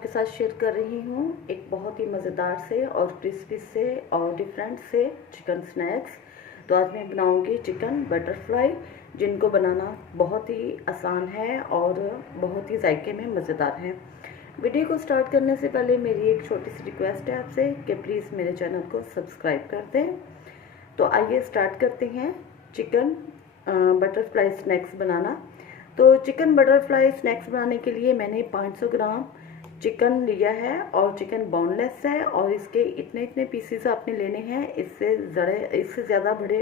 आपके साथ शेयर कर रही हूँ एक बहुत ही मज़ेदार से और क्रिस्पी से और डिफरेंट से चिकन स्नैक्स। तो आज मैं बनाऊँगी चिकन बटरफ्लाई, जिनको बनाना बहुत ही आसान है और बहुत ही जायके में मज़ेदार है। वीडियो को स्टार्ट करने से पहले मेरी एक छोटी सी रिक्वेस्ट है आपसे कि प्लीज़ मेरे चैनल को सब्सक्राइब कर दें। तो आइए स्टार्ट करते हैं चिकन बटरफ्लाई स्नैक्स बनाना। तो चिकन बटरफ्लाई स्नैक्स बनाने के लिए मैंने 500 ग्राम चिकन लिया है और चिकन बोनलेस है और इसके इतने इतने पीसीस आपने लेने हैं। इससे ज़्यादा बड़े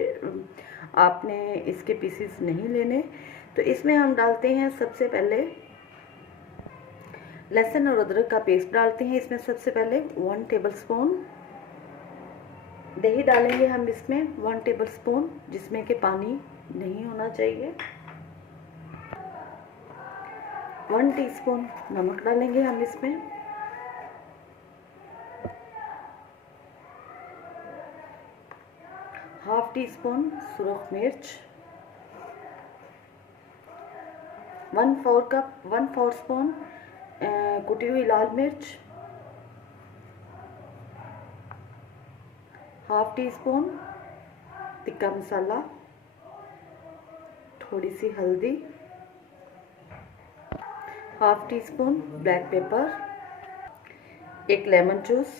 आपने इसके पीसीस नहीं लेने। तो इसमें हम डालते हैं सबसे पहले लहसुन और अदरक का पेस्ट डालते हैं। इसमें सबसे पहले 1 टेबलस्पून दही डालेंगे हम इसमें 1 टेबलस्पून, जिसमें कि पानी नहीं होना चाहिए। 1 टीस्पून नमक डालेंगे हम इसमें। हाफ टी स्पून सुरख मिर्च, 1/4 स्पून कुटी हुई लाल मिर्च, half teaspoon tikka masala, थोड़ी सी हल्दी, half teaspoon black pepper, एक lemon juice,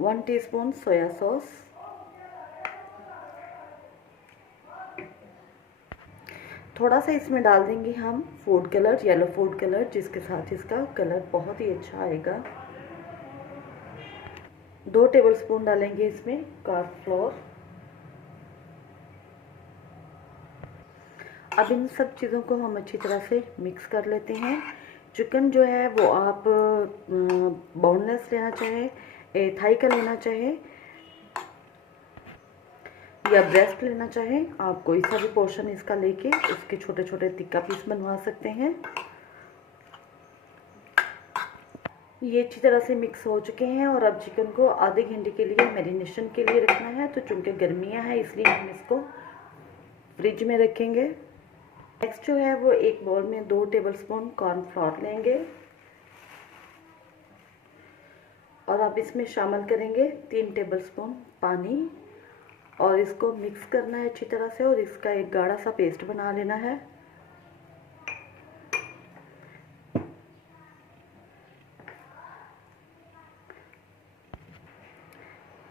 1 teaspoon soya sauce, थोड़ा सा इसमें डाल देंगे हम food colour, yellow food colour, जिसके साथ इसका कलर बहुत ही अच्छा आएगा। 2 टेबलस्पून डालेंगे इसमें कॉर्नफ्लोर। अब इन सब चीज़ों को हम अच्छी तरह से मिक्स कर लेते हैं। चिकन जो है वो आप बोनलेस लेना चाहें, थाई का लेना चाहें या ब्रेस्ट लेना चाहें, आप कोई सा भी पोर्शन इसका लेके उसके छोटे छोटे टिक्का पीस बनवा सकते हैं। ये अच्छी तरह से मिक्स हो चुके हैं और अब चिकन को आधे घंटे के लिए मैरिनेशन के लिए रखना है। तो चूँकि गर्मियाँ हैं इसलिए हम इसको फ्रिज में रखेंगे। नेक्स्ट जो है वो एक बाउल में 2 टेबलस्पून कॉर्नफ्लोर लेंगे और अब इसमें शामिल करेंगे 3 टेबलस्पून पानी और इसको मिक्स करना है अच्छी तरह से और इसका एक गाढ़ा सा पेस्ट बना लेना है।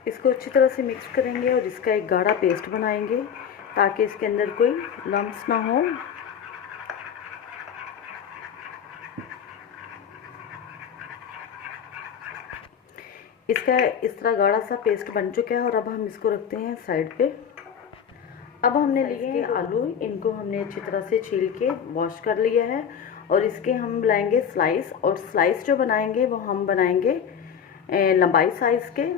इसको अच्छी तरह से मिक्स करेंगे और इसका एक गाढ़ा पेस्ट बनाएंगे ताकि इसके अंदर कोई लम्स ना हो। इसका इस तरह गाढ़ा सा पेस्ट बन चुका है और अब हम इसको रखते हैं साइड पे। अब हमने लिए हैं आलू, इनको हमने अच्छी तरह से छील के वॉश कर लिया है और इसके हम बनाएंगे स्लाइस। और स्लाइस जो बनाएंगे वो हम बनाएंगे लंबाई साइज़ के,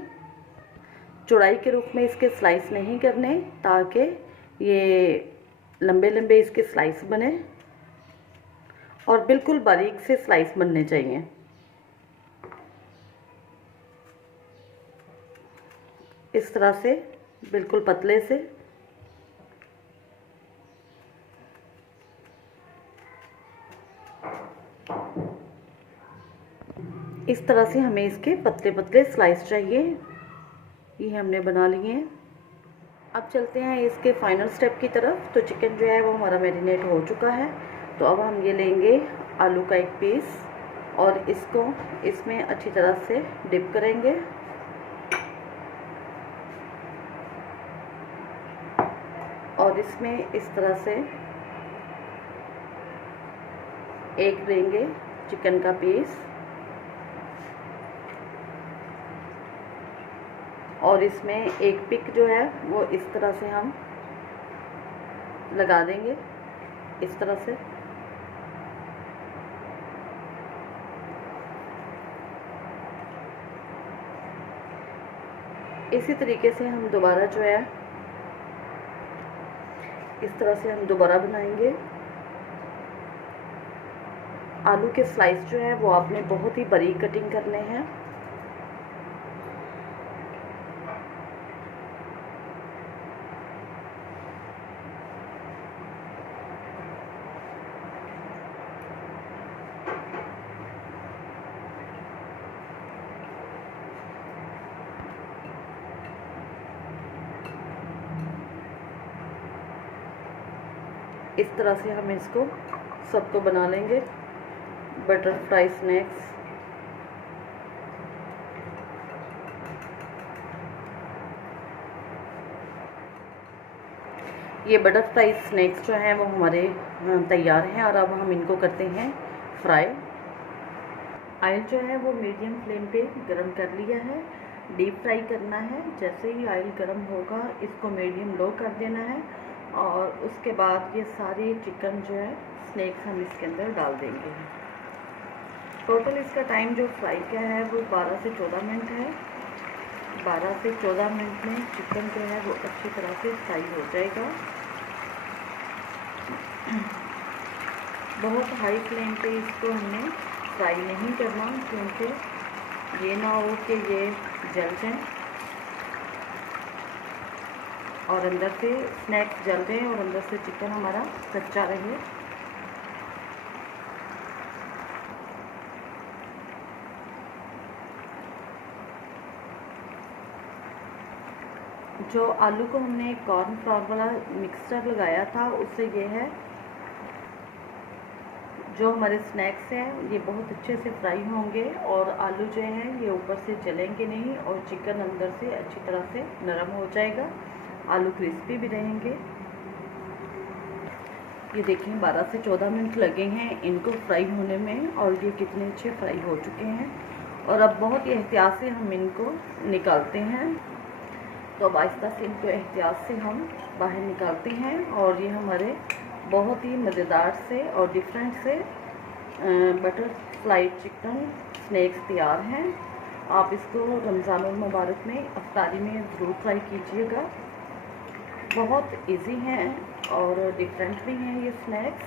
चौड़ाई के रूप में इसके स्लाइस नहीं करने, ताकि ये लंबे लंबे इसके स्लाइस बने और बिल्कुल बारीक से स्लाइस बनने चाहिए। इस तरह से बिल्कुल पतले से। इस तरह से हमें इसके पतले पतले स्लाइस चाहिए। ये हमने बना लिए हैं। अब चलते हैं इसके फाइनल स्टेप की तरफ। तो चिकन जो है वो हमारा मैरिनेट हो चुका है। तो अब हम ये लेंगे आलू का एक पीस और इसको इसमें अच्छी तरह से डिप करेंगे और इसमें इस तरह से एक लेंगे चिकन का पीस और इसमें एक पिक जो है वो इस तरह से हम लगा देंगे, इस तरह से। इसी तरीके से हम दोबारा जो है इस तरह से हम दोबारा बनाएंगे। आलू के स्लाइस जो है वो आपने बहुत ही बारीक कटिंग करने हैं। इस तरह से हम इसको सबको बना लेंगे बटरफ्लाई स्नैक्स। ये बटरफ्लाई स्नैक्स जो हैं वो हमारे तैयार हैं और अब हम इनको करते हैं फ्राई। ऑयल जो है वो मीडियम फ्लेम पे गरम कर लिया है, डीप फ्राई करना है। जैसे ही ऑयल गरम होगा इसको मीडियम लो कर देना है और उसके बाद ये सारे चिकन जो है स्नैक्स हम इसके अंदर डाल देंगे। टोटल इसका टाइम जो फ्राई का है वो 12 से 14 मिनट है। 12 से 14 मिनट में चिकन जो है वो अच्छी तरह से फ्राई हो जाएगा। बहुत हाई फ्लेम पे इसको हमने फ्राई नहीं करना, क्योंकि ये ना हो कि ये जल जाए और अंदर से स्नैक्स जल जाए और अंदर से चिकन हमारा कच्चा रहे। जो आलू को हमने कॉर्नफ्लावर वाला मिक्सचर लगाया था उससे ये है जो हमारे स्नैक्स हैं ये बहुत अच्छे से फ्राई होंगे और आलू जो हैं ये ऊपर से जलेंगे नहीं और चिकन अंदर से अच्छी तरह से नरम हो जाएगा, आलू क्रिस्पी भी रहेंगे। ये देखें 12 से 14 मिनट लगे हैं इनको फ्राई होने में और ये कितने अच्छे फ्राई हो चुके हैं। और अब बहुत ही एहतियात से हम इनको निकालते हैं। तो अब आहिस्ता से इनको एहतियात से हम बाहर निकालते हैं और ये हमारे बहुत ही मज़ेदार से और डिफरेंट से बटरफ्लाई चिकन स्नैक्स तैयार हैं। आप इसको रमज़ान मुबारक में अफ्तारी में ज़रूर ट्राई कीजिएगा। बहुत इजी हैं और डिफरेंट भी हैं ये स्नैक्स।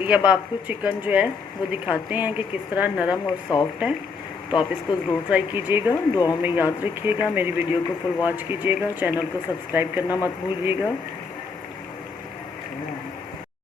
ये अब आपको चिकन जो है वो दिखाते हैं कि किस तरह नरम और सॉफ्ट है। तो आप इसको ज़रूर ट्राई कीजिएगा, दुआओं में याद रखिएगा, मेरी वीडियो को फुल वॉच कीजिएगा, चैनल को सब्सक्राइब करना मत भूलिएगा।